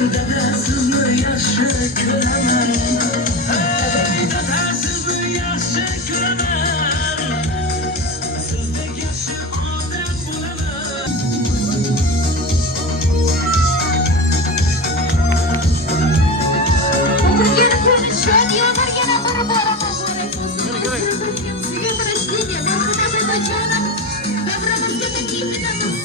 Sizni yaxshi ko'raman. Hey, dada sizni yaxshi ko'raman. Sizdek yaxshi odam bo'laman. Bugun ko'rishgan yo'llarga borib boraman. Sizga birashlik, marhamat bajonim. Davramizga taklif etamiz.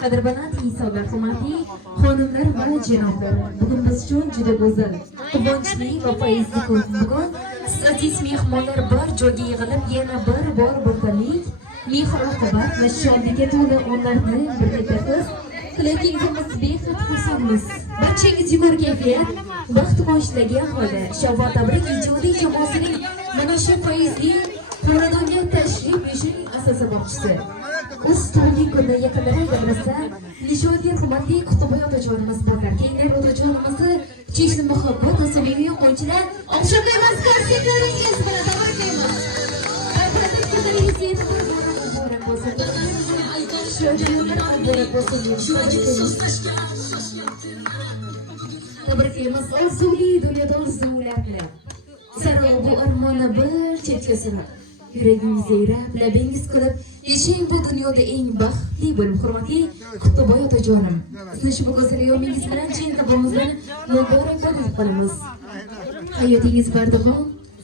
Qadrbaland insonlar, hurmatli xonimlar va janoblar, bugun biz uchun juda go'zal, quvonchli va fayzli kun. Bugun siz aziz mehmonlar bir joyga yig'ilib, yana bir bor birlik, mehr-oqibat va shodlikka to'la onlarni birga o'tkazib, tilagingiz behad xursandmiz. Barchangiz yuqori kayfiyat, baxt qoshlagan holda Shavot tabrik ijodiy jamoasining mana shu fayzli xonadonga tashrif buyurishining asosi bo'lmoqchisi. O'z tug'ilgan kunda yaqinlarga nishonga hurmatli Qutubboy otajonimiz borlar. Keyingi otajonimizni cheksiz muhabbat va samimiy qo'ychilar oqshomlaymiz, konsertlaringiz bilan tabriklaymiz. Tabriklaymiz orzuli dunyoda orzular bilan. Sarobu armoni bir chetga surib, yuragingiz yayrab, labingiz qilib, yashang bu dunyoda eng baxtli bo'lib, hurmatli Qutubboy otajonim. Sizni shu go'zal yo'lingiz bilan chin qalbimizdan muborakbod etib qolamiz. Hayotingiz bardamon,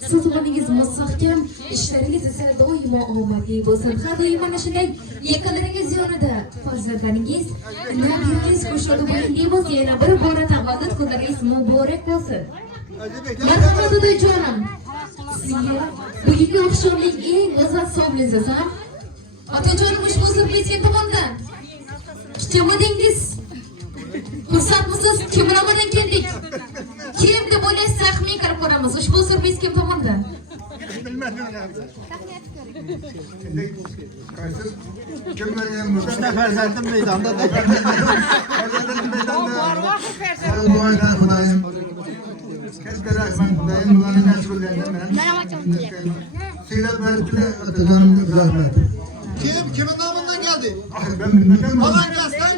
so'zlaringiz mustahkam, ishlaringiz esa doimo omadli bo'lsin. Har doim mana shunday yaqinlaringiz yonida farzandlaringiz, nabiyingiz qo'shilib bo'lsangiz, yana bir bora tavallud kunlaringiz muborak bo'lsin. Marhamat otajonim. Sizga bugungi oqshomning eng go'zal sovg'angiz ham otajonim ushbu surprizga tomondan ishchamadingiz. Xursandmisiz? Kim bilan keldik? Kim deb o'ylaysiz? Taxmin qilib ko'ramiz. Ushbu surpriz kim tomonidan? Shuna farzandim maydonda. Farzandim maydonda. Katta rahmat Xudoyim bularni nasib qilgandan Seylab baribdi otajonimga rahmat. Kim nomidan keldi? Ben bilmagan. Olan gelsin.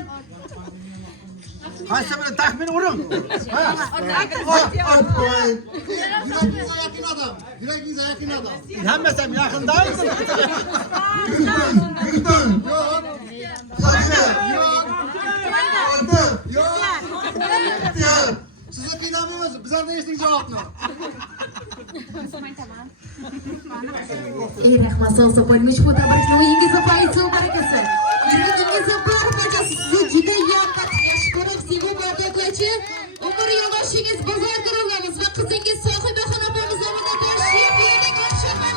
Qaysi bir taxmin uring. Yuragingiz yaqin odam. Yuragingiz yaqin odam. Hammasam yaqindaysiz. Yurtdan. Yo'q. Yo'q. Sizni qiynalmaymiz, bizlardan eshiting javobni. Ey rahmat, sog' bo'lmish bu tabriklayingiz va fayz va barakasi. Yuragingiz barchaga sizni juda yoqib, yaxshi ko'rib, sevib o'rtoqlachi, umr yo'ldoshingiz bozor qurulamiz va qizingiz sohibaxona bo'lmizamida tashrif buyuring, oqshomimiz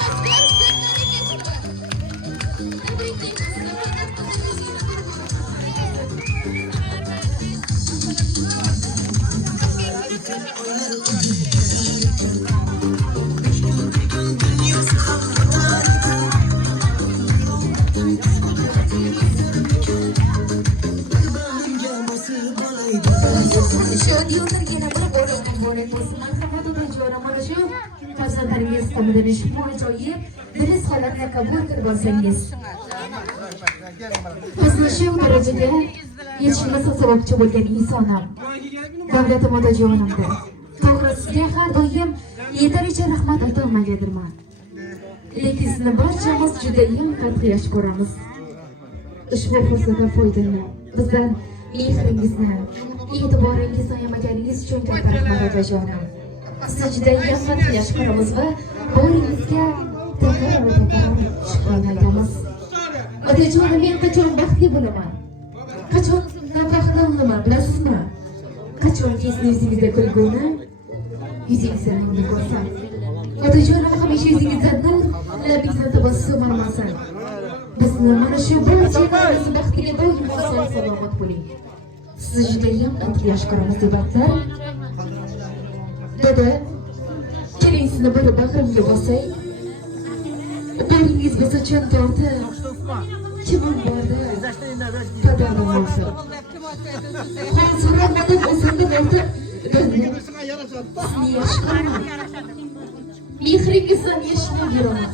Şöyle yıllar yine bana boran olsun. Marhamat otajonim. otajonim mana shu farzandlaringiz tomonidan shifo joyi diniz holatni qabul qilib olsangiz bizni shu darajaga yetishimizga sababchi bo'lgan insonim davlatim otajonimda to'g'ri sizga har doim yetaricha rahmat aytolmagandirman lekin sizni barchamiz judayam qat'iy yaxshi ko'ramiz ushbu fursatdan foydalanib bizdan mehringizni e'tiboringizni ayamaganingiz uchun katta rahmat otajonim sizni judayam qat'iy yaxshi ko'ramiz va boringizga takrar va takrar shukron aytamiz otajonim men qachon baxtli bo'laman qachon faxrlanaman bilasizmi qachonki sizni yuzingizda kulguni yuzingizda nurni ko'rsam otajonim hamisha yuzingizda nur labingizda tabassum olmasin bizni mana shu barchamiz baxtiga doim sog' salomat bo'ling sizni judayam qattiq yaxshi ko'ramiz debatlar dada keling sizni bir bag'rimga bosay qo'lingiz bo'lsa chin tortib kimim borda padarim bo'lsa so'ramadim o'zimdan o'tib sizni yaxshi ko'raman mehringizdan yashnab yuraman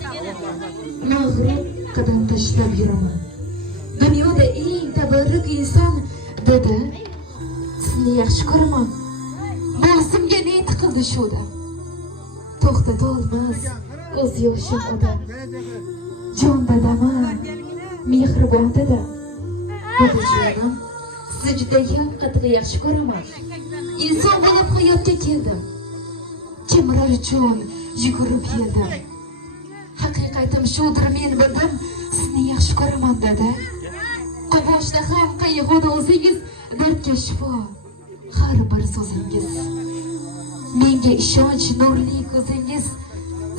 mag'rur qadam tashlab yuraman dunyoda eng tabarruk inson dada sizni yaxshi ko'raman bosimga ne tiqildi shuda to'xtatolmas ko'z yoshim odam jon dadaman mehribon dada otajonim sizni judayam qattiq yaxshi ko'raman inson bo'lib hayotga keldim kimlar uchun yugurib keldim haqiqatim shudir men bildim sizni yaxshi ko'raman dada quvonchda ham qayg'uda o'zingiz dardga shifo har bir so'zingiz menga ishonch nurli ko'zingiz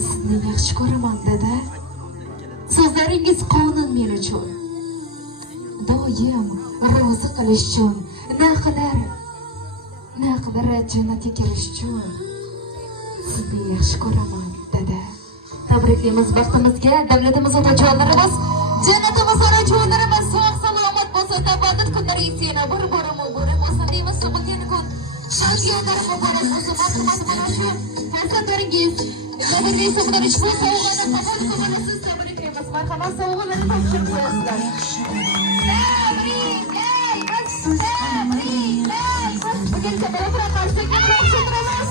sizni yaxshi ko'raman dada so'zlaringiz qonun men uchun doim rozi qilish uchun na qilar jannatga kirish uchun sizni yaxshi ko'raman dada tabriklaymiz baxtimizga davlatimiz otajonlarimiz jannatimiz onajonlarimiz sog' salomat bo'lsin tabaddud kunlaringiz yana bir bo'lsin deymiz tug'ilgan kun shadiyonlar muborak bo'lsin marhamat mana shu farzandlaringiz zamirli hisoblar ushbu sovg'ani qabul qilasiz tabriklaymiz marhamat sovg'alarni topshirib qo'yasizlar bugun kamera farqasiga topshiramiz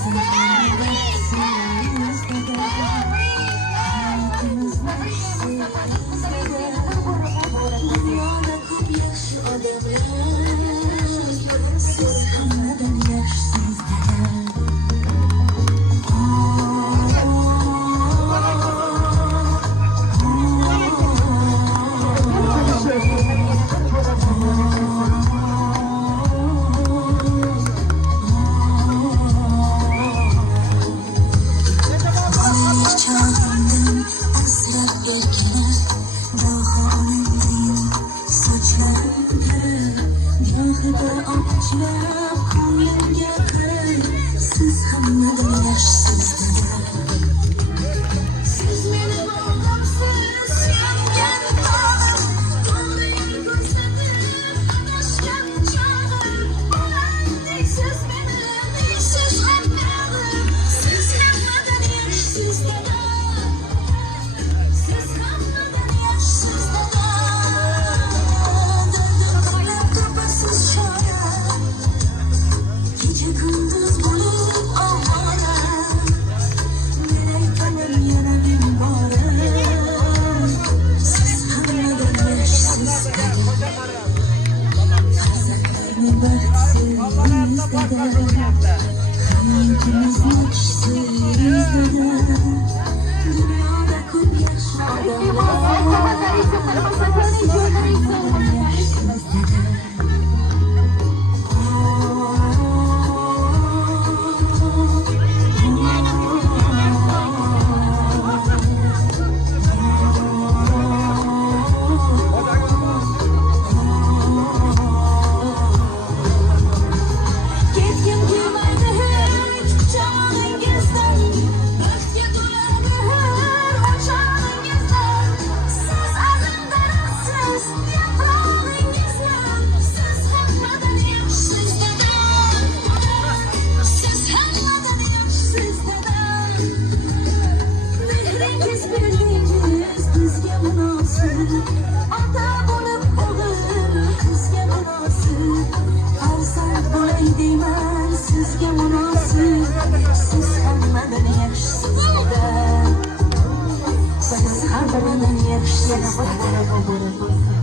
yana bir bo'lsin.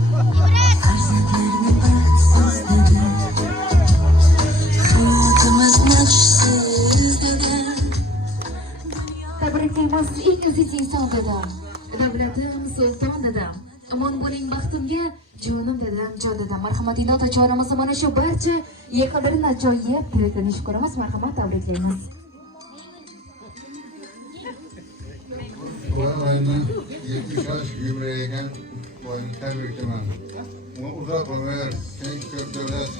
Tabriklaymiz ilk aziz inson dadam. Davlatim, sulton dadam. Aman bo'ling baxtimga, jonim dadam, jon dadam. Marhamatingiz otajonimiz mana shu barcha yaqinlarini ajoyib tilaklarni ko'ramiz. Marhamat, tabriklaymiz. Aynen 70 yaş gübreyken boyunu tebriklemem. Onu uzatma ver. Sen çok devlet.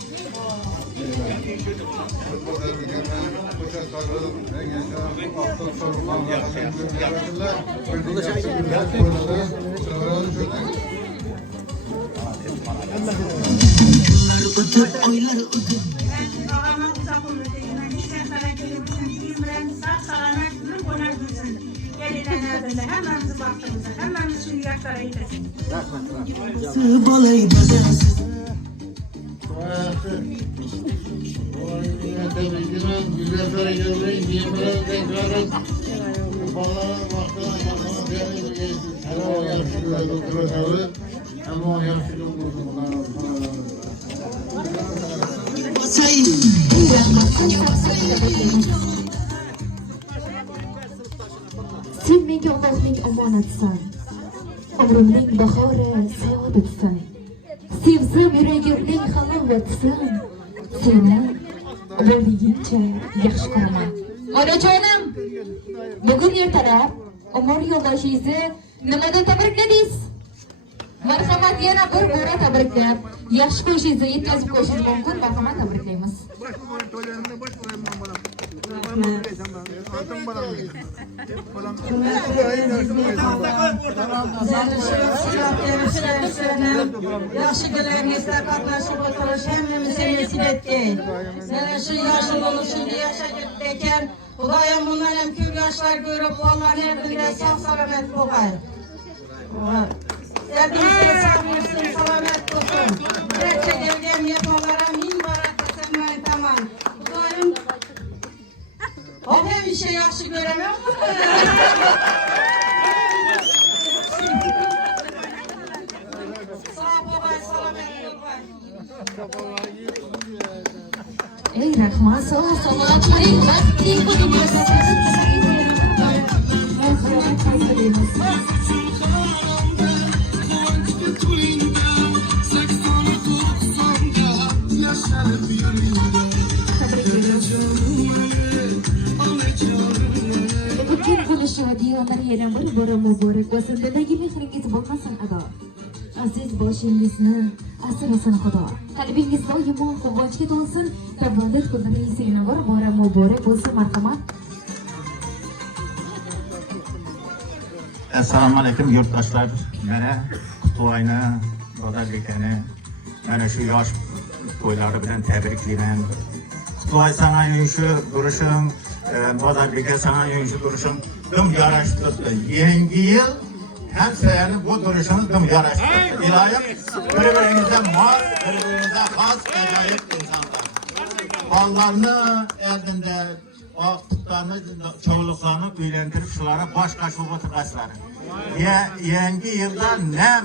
Bu tebriklemem. Bu şartları ben geçen hafta sonu kanlarına gübreylerle. Böyle yaptım güzel koyladı. Sıraları şöyle. Hemen baktığımızda hemen şimdi yaşlara yitesin. Sen menga Allohning omonatisan. Umrimning bahori saodatsan. Sevsam yuragimning halovatisan. Seni bo'lgancha yaxshi ko'raman. Onajonim, bugun ertalab umr yo'ldoshingizni nimada tabrikladingiz? Marhamat, yana bir bora tabriklab, yaxshi qo'shingizni yetkazib qo'yishingiz mumkin. Marhamat, tabriklaymiz. Yaxshi kunlaringizda qatnashib o'tirish hammamizni nasib etgan. Mana shu yoshim bo'lishimga yashagim ekan. Xudoyim bundan ham ko'p yoshlar ko'rib, Allohning yo'lida sog' salomat bo'lg'ay. Yardimingizga sog' salomat bo'lsin. Barcha kelgan mehmonlarga ming barakatini aytaman. Xudoyim hamisha yaxshi ko'raman. Ey rahmat, salomatlik, baxtli Bugun bo'lishadi, yana bir bora muborak bo'lsin. Dildagi mehringiz bo'lmasin ado. Aziz boshingizni asrasin Xudo. Qalbingiz doimo quvonchga to'lsin. Tavallud kunlaringiz yana bir bora muborak bo'lsin. Marhamat. Assalomu alaykum yurtdoshlar. Mana Qutuvoyni, Bozorlikani mana shu yosh to'ylari bilan tabriklayman. Qutuvoy sana yurishi, durishing, Bozorlikka sana yurishi, durishing dim yarashtirdi. Yangi yil hem sayani bu duruşunuz dım yarıştırdı. İlayim, birbirinize mos, birbirinize has, acayip insanlar. Ballarını eldinde, aktıklarını, çoğuluklarını büyülendirip şulara baş kaşılıp oturgasıları. Yangi yılda ne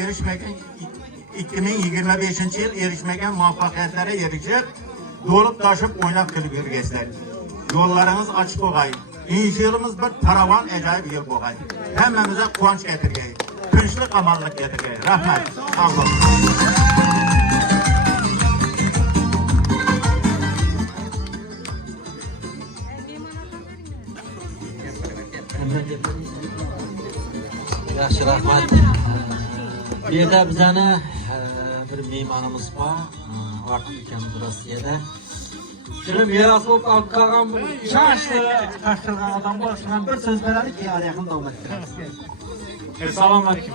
erişmegen, 2025 yıl erişmegen muvaffakiyetlere erişip, dolup taşıp oynap kılıp yürügesler. Yollarınız açık olayı. İnşalımız bir paravan acayip yıl boğay. Hemmemize kuvvanç getirgeyi. Kınçlık amallık getirgeyi. Rahmet. Sağ olun. Yaxshi rahmat. Bu yerda bizani bir mehmonimiz bor. Ortiq ukamiz Rossiyada. Shuni meros bo'lib olib qolgan bu ishonchli tashkilotgan odam bor. Shundan bir so'z beraylik, yaqin davom ettiramiz. Assalomu alaykum.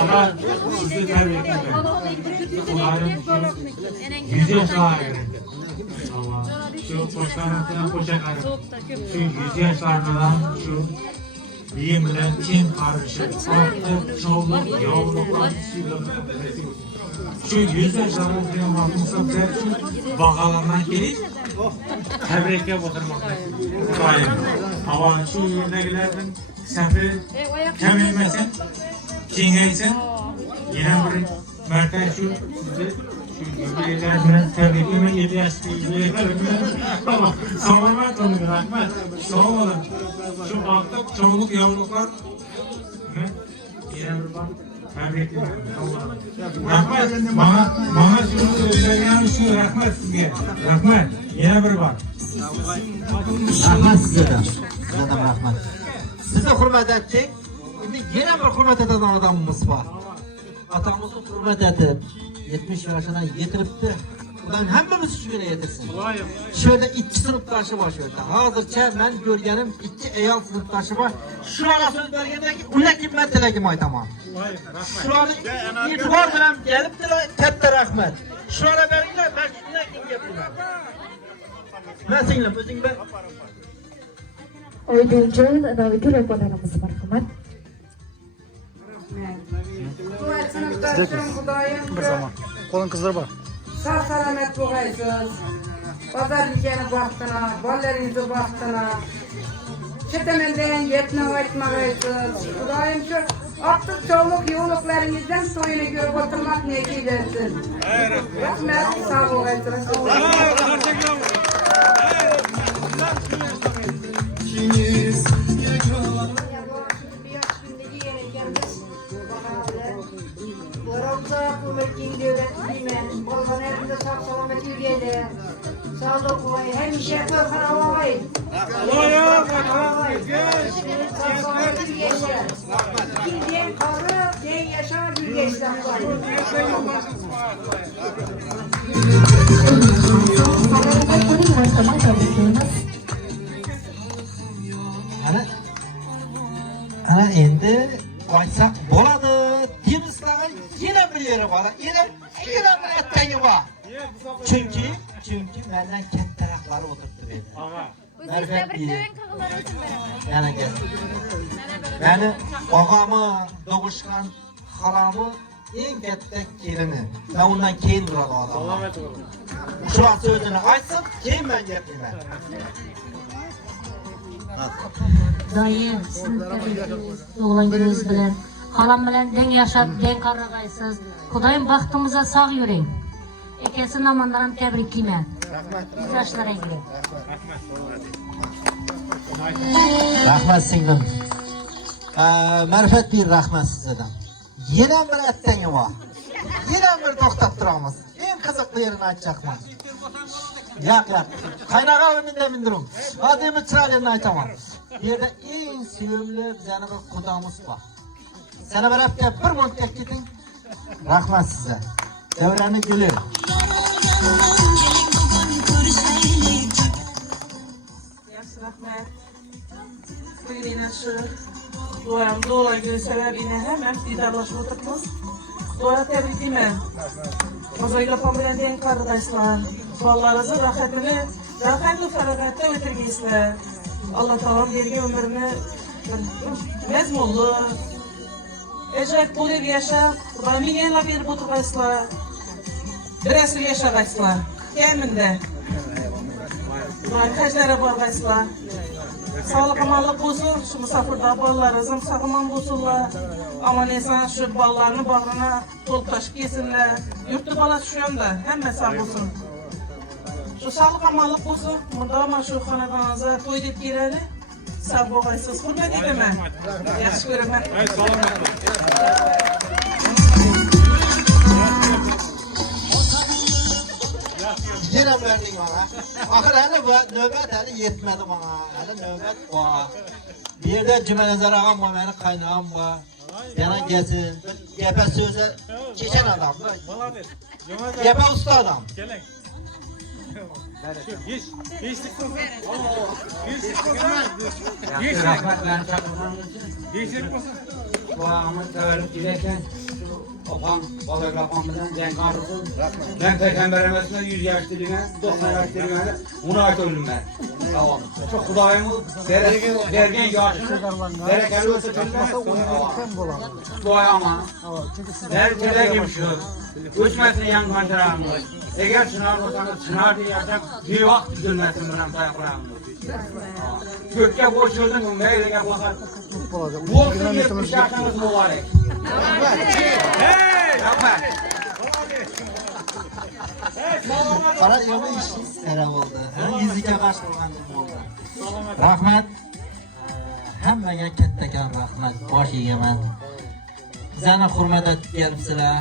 Aha, sizni tabriklayman. Ularning 100 yoshlari. Şu qo'shlardan qo'shaqarim. Şu 100 yoshlardan şu biyim bilan teng qarishib, ortiq, cho'g'liq, yovliqlar şu 100 yoshlardan vaqtimizda shu bag'alardan kelib, Tebriklep oturmakta. Kutlayın. Ama şu yerdekilerden sefer temizmesin, kengeysin. Yine bir mertebe şu yüzeylerden tebriklemek 7 yaşlı yüzeylerden. Ama sağlamak onu bırakmaz. Sağ olun. Şu altta çoğunluk yavruluklar. Yine bir bak. Rahmet, bana şunu söyleyen şu rahmet sizge. Rahmet, yine bir bak. Rahmat size de. Size de rahmat. Siz de hürmet ettik. Şimdi yine bir hürmet eden adamımız var. Atamızı hürmet edip 70 yaşına getiripti. Ulan hemmemiz şöyle yetirsin. Şöyle 2 sınıftaşı var şöyle. Hazırca ben görgenim 2 eyal sınıftaşı var. Şu ana söz belgedeki ulekim ben telekim aytamam. Şu an itibar bilen gelip de tette rahmet. Şu ana belgeler ben ulekim yapıyorum. Ben seninle özün ben. Oyduncu anavi telefonlarımız marhamat. Bir zaman. Kolun kızları var. Sağ salamet boğaysız. Pazar dikeni baktına, ballarınızı baktına. Çetemenden yetme aytmagaysız. Kudayım şu aktık çoğuluk yoğunluklarınızdan soyunu görüp oturmak niyeti versin. Rahmet sağ boğaysız. Orada kuvvetin devletliğimen, Bolgan evinde sağ salamet yürüyelim. Sağlık koy, hemşe kalkan alamayın. Sağ salamet yürüyeşler. Kimden kalır, den yaşar yürüyeşler. Ana endi aytsak bo'ladi. Temizlagan yine bir yeri var. Yine bir ettengi var. Çünkü benden kattaroqlari o'tiribdi dedi. Marifat deydi. Yana gel. Meni og'amı, doğuşkan halamı en katta kelini. Ben undan keyin turadi odam. Shu so'zini aytsin, keyin men gaplayman. Doyim, o'g'lingiz bilan, halam bilan den yashab, den qarag'aysiz. Xudoyim baxtimizga sog' yuring. Akasi namandaram tabriklayman. Rahmat. Yoshlaringga. Rahmat singlim. Marifat bir rahmat sizdan. Yana bir attangi bor. Yana bir to'xtab turamiz. Eng qiziqli yerini aytmoqman. Yo'q. Qaynaqa o'yinda mindirim. Odamni chiroyli aytaman. Bu yerda eng sevimli bizani bir xudomiz bor. Sana bir hafta bir muddat keting. Rahmat sizga. Davrani guli. Rahmet. Bugün yine şu duayım doğa günü sebebiyle hemen liderlaşıp oturtmuşuz. Doğa tebrikliyim. Ozayla pambilen deyin kardeşler. Ballarınızın rahatlı feragatı ötürgeysizler. Allah Teala'nın vergi ömrünü mezmullu, ecayip bolu bir yaşa, Raminiyen'le verip oturgaysızlar. Bir asır yaşagaysızlar. Keminde. Kaçlara bargaysızlar. Sağlık amanlık olsun, şu misafirde ballarınızın sağlaman olsunlar. Aman insan şu ballarını bağrına dolup taşıp yesinler. Yurtlu balası şu yanda, hem sağ olsun. Şu sağlık amanlık olsun, burada ama şu hanedanıza toy deyip gireli. Sağ boğaysız, hürmet edeyim ben. Yaxşı görüm ben. Yine verdin bana. Ahir hani bu nöbet hani yetmedi bana. Hani nöbet var. Bir yerde Cümenezer ağam var, benim kaynağım var. Yana gelsin. Gepe sözü geçen adam. Gepe usta adam. Rahmetlerini çakırmanız için. Bu ağamın tevellik girerken Opam, balık yapamdan cenk arısın. Ben peygamberimizle 100 yaşlılığına, 90 yaşlılığına bunu ait ölüm ben. Tamam. Çok Kudayımız vergen yaşını, berekeli olsa bilmez. Dua ama. Derkele gibi şu. 3 metre yan kantarağımız. Eğer çınar olsanız çınar diyecek bir vakit düzülmesin buram ayaklarımız. Gökçe boşuldun, meylege bozar. Bu olsun 70 yaşınız mübarek. Para yo'li ish sara bo'ldi. Yuzga qarshilgandim bo'ldi. Rahmat. Hammaga kattakon rahmat. Bosh egaman. Bizani hurmat etib kelibsizlar.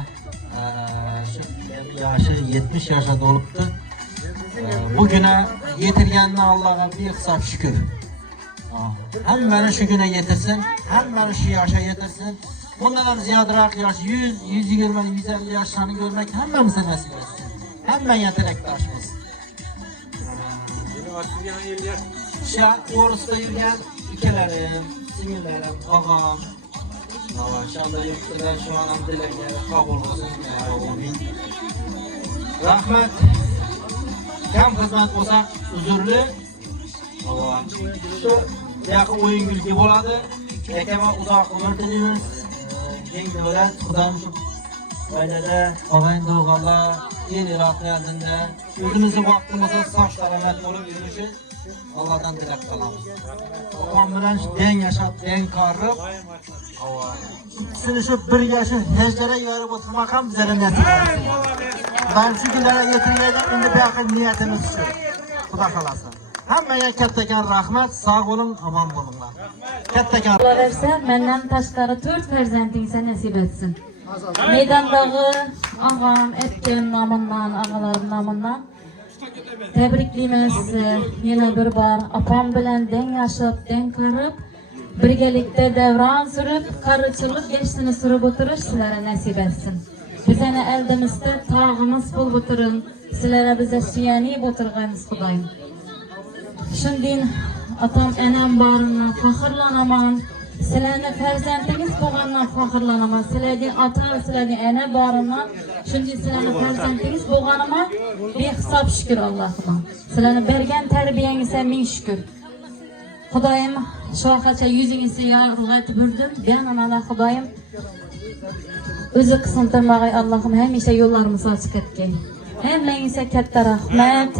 Shu yoshi 70 yoshga to'libdi. Bugüne yetirgandan Allohga behisob shukr. Hammani shu kuniga yetirsin, hammani shu yoshga yetirsin. Bundan ziyodaroq yosh 100, 120, 150 yoshlarni ko'rmak hammamizga nasib etsin. Hammaga tilakdoshmiz. Shu o'risda yurgan ikalarim, singillarim, og'am, shunda yurtlar shu onam dillarga qabul qilsin. Amin. Rahmat. Kam xizmat bo'lsa uzrli. Shu yaqin o'yin kulgi bo'ladi. Yakama uzoq umr tilaymiz. Keng davlat Xudoim shu oilada og'ayni o'g'illar el iroqiyatida o'zimizni vaqtimizda sog' salomat bo'lib yurishi Allohdan tilab qolamiz. Og'am bilan teng yashab, teng qarib, ikisini shu birga shu hajjara yorib o'tmak ham bizga nasib etsin. Ben shu kunlarga yetirganda endi buyoqqa niyatimiz shu. Xudo xolasa. Hammaga kattakon rahmat, sog' bo'ling, omon bo'linglar. Kattakon. Alloh bersa, mendan tashqari 4 farzandingizga nasib etsin. Maydondagi og'am, etkim nomidan, og'alarim nomidan tabriklaymiz. Yana bir bor opam bilan teng yashab, teng qarib, birgalikda davron surib, qarichilik yoshini surib o'tirish sizlarga nasib etsin. Bizani eldimizda tog'imiz bo'lib o'tirin, sizlarga biza suyanib o'tirganmiz Xudoyim. Shundan otam enam borini faxrlanaman. Sizlarni farzandingiz bo'lgandan faxrlanaman. Sizlarning ota, sizlarning ana boriman. Shunday sizlarni farzandingiz bo'lganima behisob shukr Allohga. Sizlarni bergan tarbiyangizga ming shukr. Xudoyim shoxacha yuzingizni yorug'latib burdim. Yana mana Xudoyim o'zi qisontirmag'ay Allohim hamisha yo'llarimizni ochib ketgan. Hammangizga katta rahmat.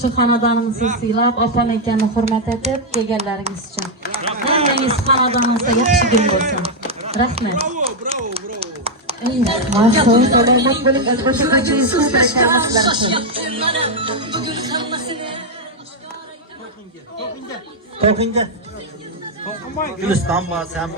Shu xonadonimizni siylab, opam ekanni hurmat etib kelganlaringiz uchun. Hammangiz xonadoningizda yaxshi kun bo'lsin. Rahmat. Salomat bo'ling, albatta qanchaysiz barakalar uchun. To'qinga. Guliston bo'lsam.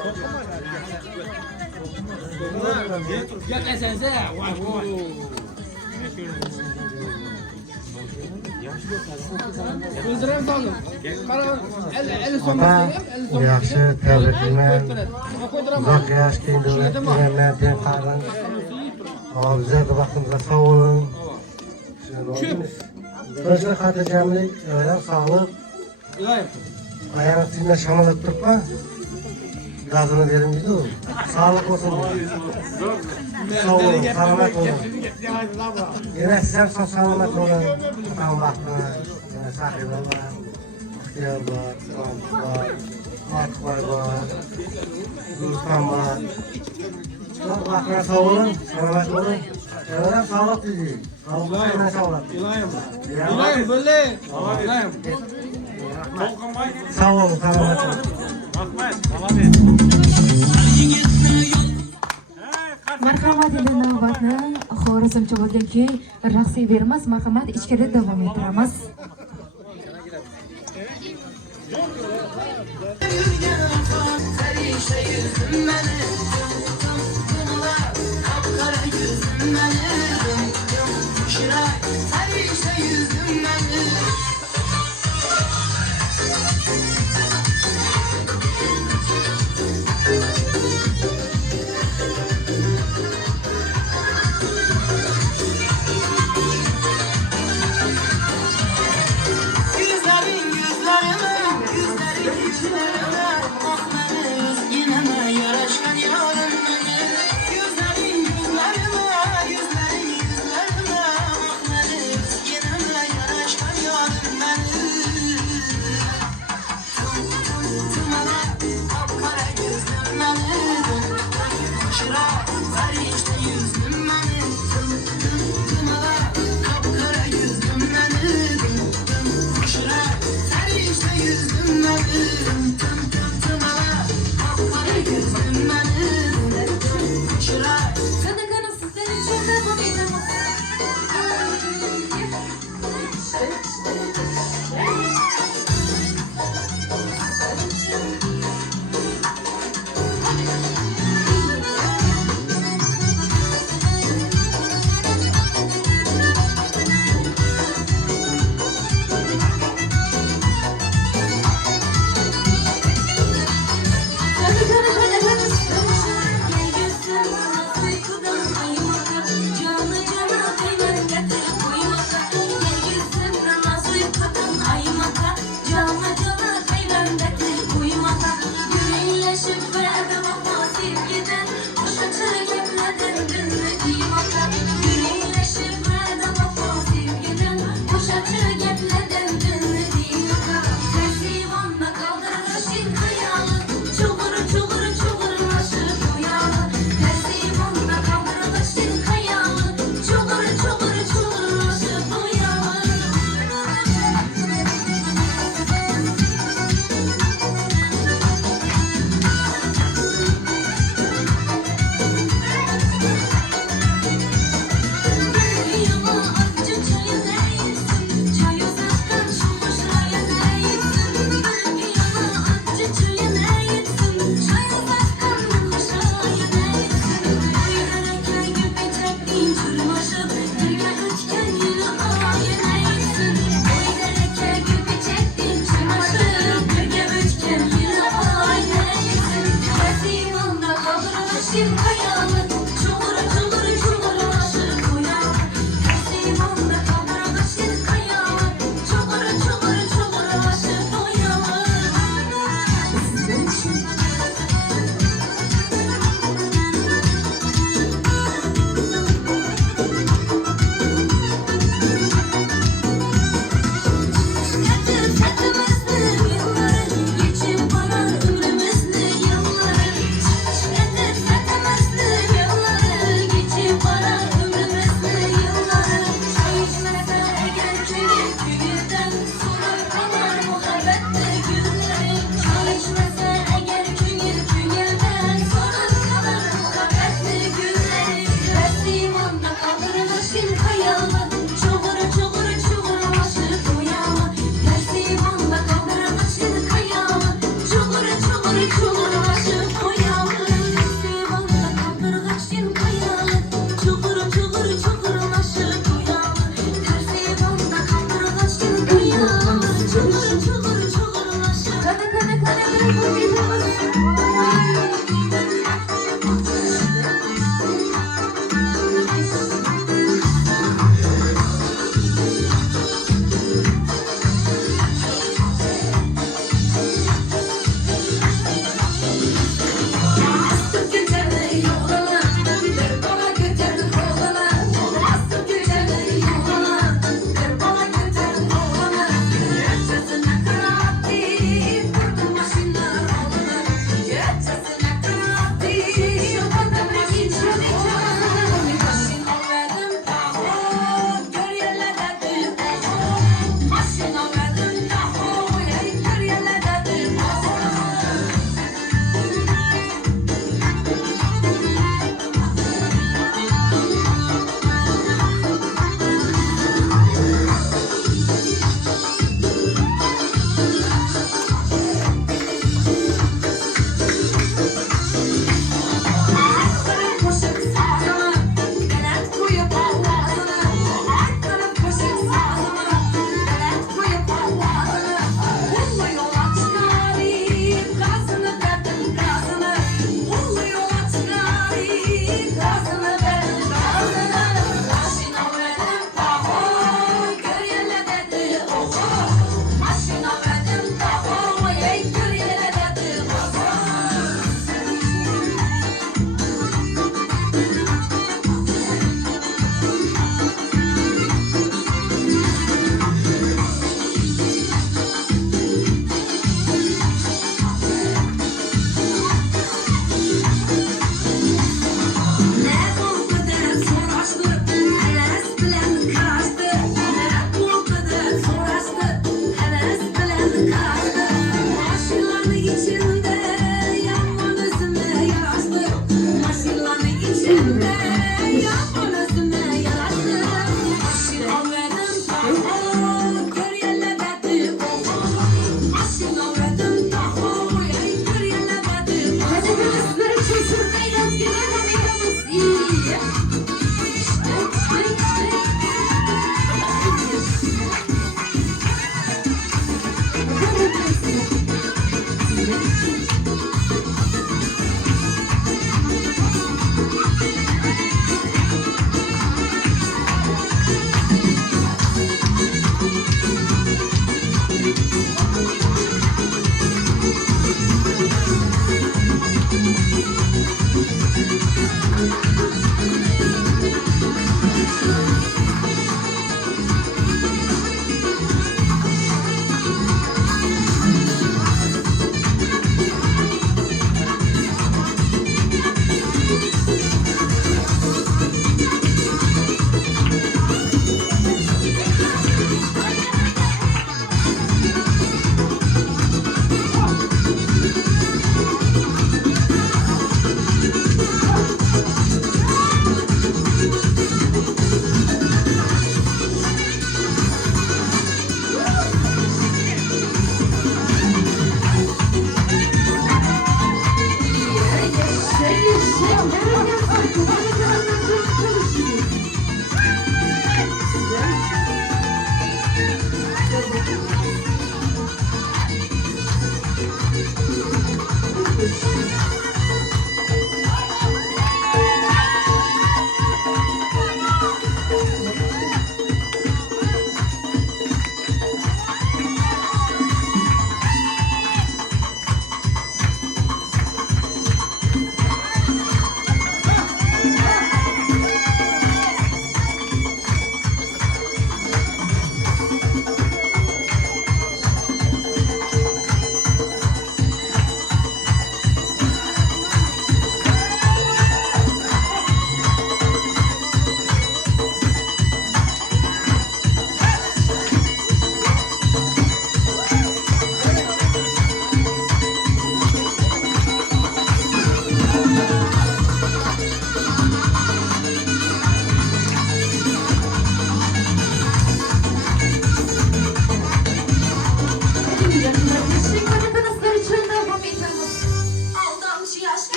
Ota, yaxshi tabriklayman. Uzoq yosh keng davlatlarga teng qarin. Bizga vaqtimizga sog' bo'ling. Bizga xotirjamlik, sog'lik. Ayağını sizinle şamalık tutma. Gazını verin dedi o. Sağlık olsun. Sağ olun, selamet olun. Yine sizler selamet olun. Atam vaktine, sahibi var. İhtiyar var, Kıvanç var. Atkvar var. Gülkan var. Vaktine sağ olun, selamet olun. Evren sağlık dedi. Sağlık sağlık. İlayim böyle. İlayim. Sağ olun, selamet olun. Marhamat endi navbatni xorazmcha bo'lgan kuy raqsiy beramiz. Marhamat, ichkari davom ettiramiz. Gözlerin içlerine, ah beni üzgüneme, yarışkan yarım.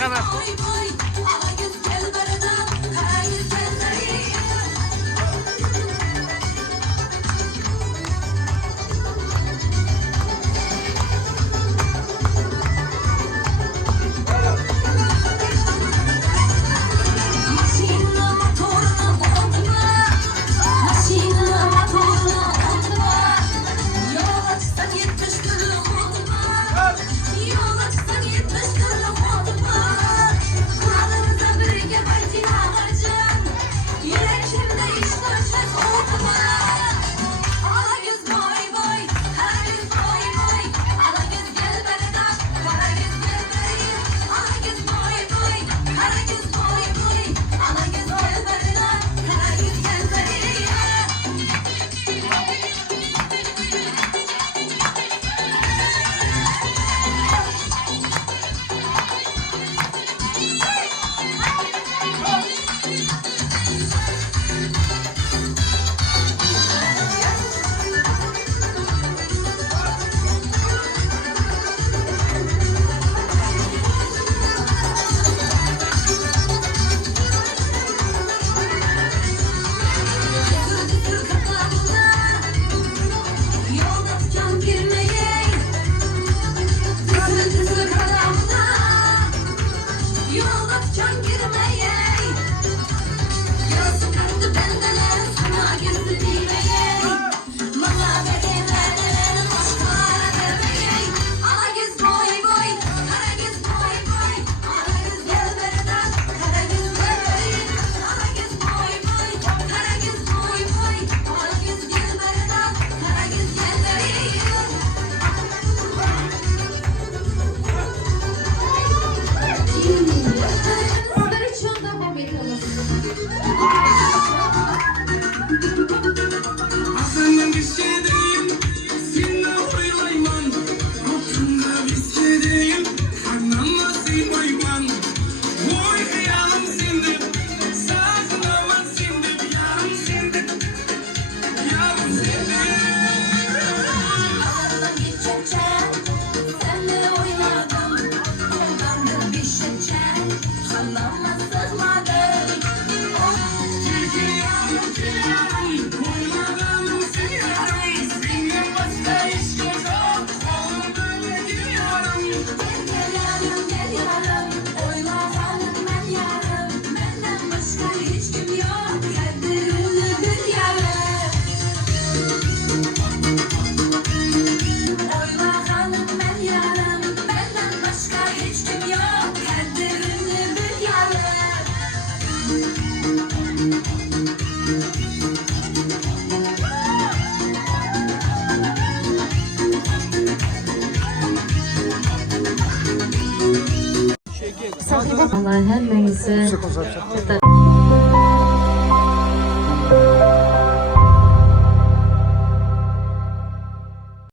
kadar. Aklımın gişedeyim, seni oylayman. Aklımda viskedeyim, anlamla sıymayman. Oy hayalim sendip, saklaman sendip, yarım sendip, yarım sendip. Allah hemmenizi